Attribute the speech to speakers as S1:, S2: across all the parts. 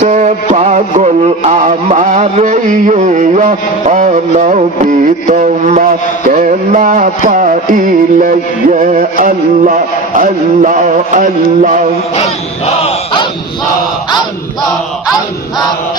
S1: আছে পাগল আমার ইয়ে অনবী তোমাকে না পাইলে ইয়ে আল্লাহ আল্লাহ আল্লাহ।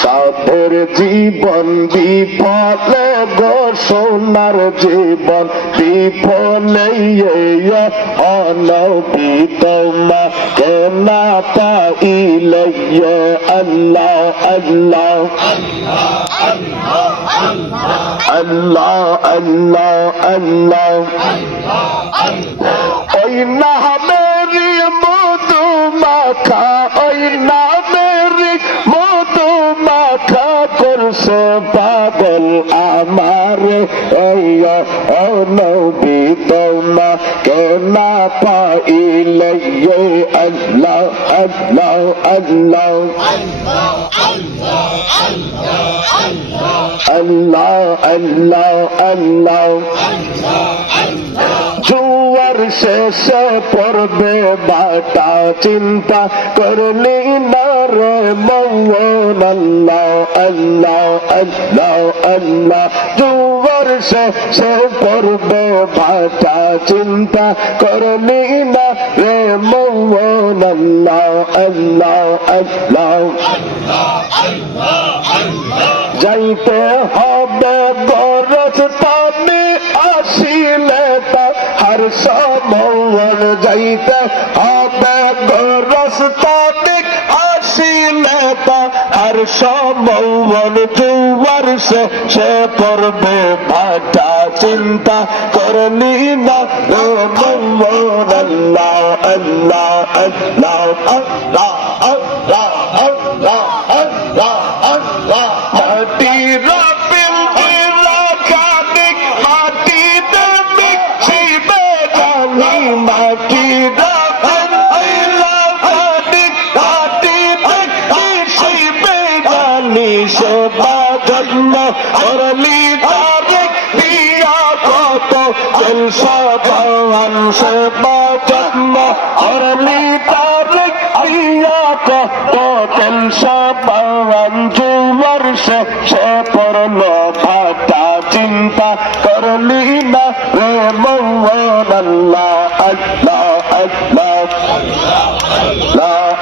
S1: সাপের জীবন বিপদে গো, সোনার জীবন বিপলে ইয়ে ونبي توما كما إلي الله الله الله الله الله ওই না মেরি মধু মাখা ওই না মেরি মধু মাখা করছে পাগল আমার ও নবী আল্লাহ আল্লাহ আল্লাহ আল্লাহ। আল্লাহ জুয়ার শেষে পড়বে বাটা, চিন্তা করলি না রে মৌন আল্লাহ আল্লাহ আল্লাহ আল্লাহ। শেষে পড়বে বাটা চিন্তা করলি না রে মৌন আল্লাহ আল্লাহ। আল্লাহ যাইতে হবে গরজ পানি, আসিলে তাহার সমন যাইতে হবে গরজ পানি, আসিলে আর সমৌবন তোমার সে সে পড়বে ভাটা চিন্তা করলি না। মৌবন আল্লাহ আল্লাহ আল্লাহ আল্লাহ আল্লাহ আল্লাহ। সেবা জন্ম করলি তারিক দিয়া কত জলসা সেবা জন্ম করলি তারিক দিয়া কত জলসা জুয়ার সে সে পড়ল ফাটা চিন্তা করলি না রে মৌন আল্লাহ আল্লাহ আল্লাহ।